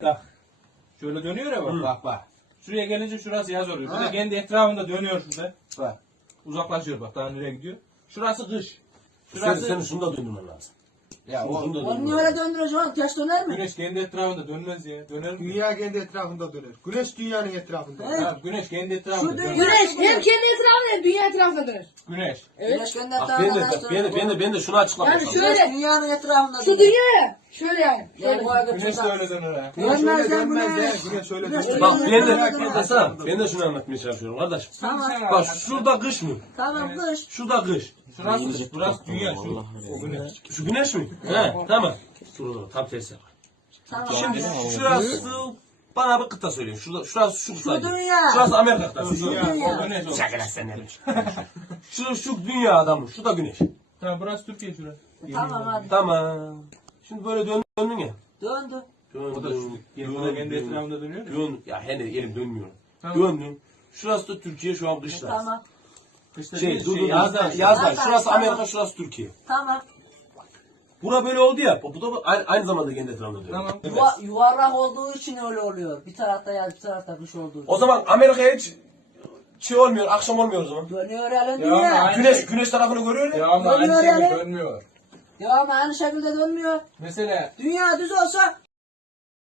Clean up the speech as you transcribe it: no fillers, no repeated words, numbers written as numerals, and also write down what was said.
Bak. Şöyle dönüyor ya bak bak bak. Şuraya gelince şurası yaz oluyor. Bir de kendi etrafında dönüyor şurada. Bak. Uzaklaşıyor bak daha nereye gidiyor. Şurası kış. Şurası... Senin şunu da döndürmen lazım. Ya o... Şunu da Onu döndürmen öyle lazım. döndüreceğim. Ters döner mi? Güneş kendi etrafında dönmez ya. Döner mi? Dünya kendi etrafında döner. Güneş dünyanın etrafında. Evet. Ha, güneş kendi etrafında Şu dönmez. dünya- Güneş hem kendi etrafında hem dünya etrafında dönür. Güneş. Güneş kendi Bak ben etrafında. de şunu açıklamak Yani istiyorum. şöyle- Güneş dünyanın etrafında. Şu dünya ya. Şöyle yani. Yani Şöyle. bu arada Güneş de şurada- öyle döner ha. Güneş öyle Dönmez lan dönmez güneş. ya. Güneş öyle Güneş dönmez. Bak ben de Dönmez. Hasan ben de şunu anlatmaya çalışıyorum kardeş. Tamam. Bak şurada kış mı? Tamam kış. Şurada kış. Şurası kış. Burası dünya şu. O güneş. Şu güneş mi? He tamam. Dur tam tersi. Tamam. Şimdi şurası bana bir kıta söyleyin. Şurası şu kıta. Şu dünya. Şurası Amerika kıtası. Şu Şu dünya. O güneş o. Şaka lan sen ne şu dünya adamı. Şu da güneş. Tamam burası Türkiye şurası. Tamam hadi. Tamam. Şimdi böyle döndün ya. Döndü. O da şu. O da kendi etrafında dönüyor ya. Dön. Ya hele elim dönmüyor. Tamam. Döndüm. Şurası da Türkiye şu an kışlar. Tamam. Kışta Şey, değil, dur, yazdan. yazdan. Yazdan, Şurası tamam. Amerika, şurası Türkiye. Tamam. Bura böyle oldu ya. Bu da aynı zamanda kendi etrafında dönüyor. Tamam. Yuvarlak olduğu için öyle oluyor. Bir tarafta yaz, bir tarafta kış olduğu için. O zaman Amerika'ya hiç şey olmuyor, akşam olmuyor o zaman. Dönüyor elin Ya dünya. ama- Güneş tarafını görüyor Ya ya. ama aynı Dönmüyor şey yani. dönmüyor. Ya ama aynı şekilde dönmüyor. Mesela Dünya düz olsa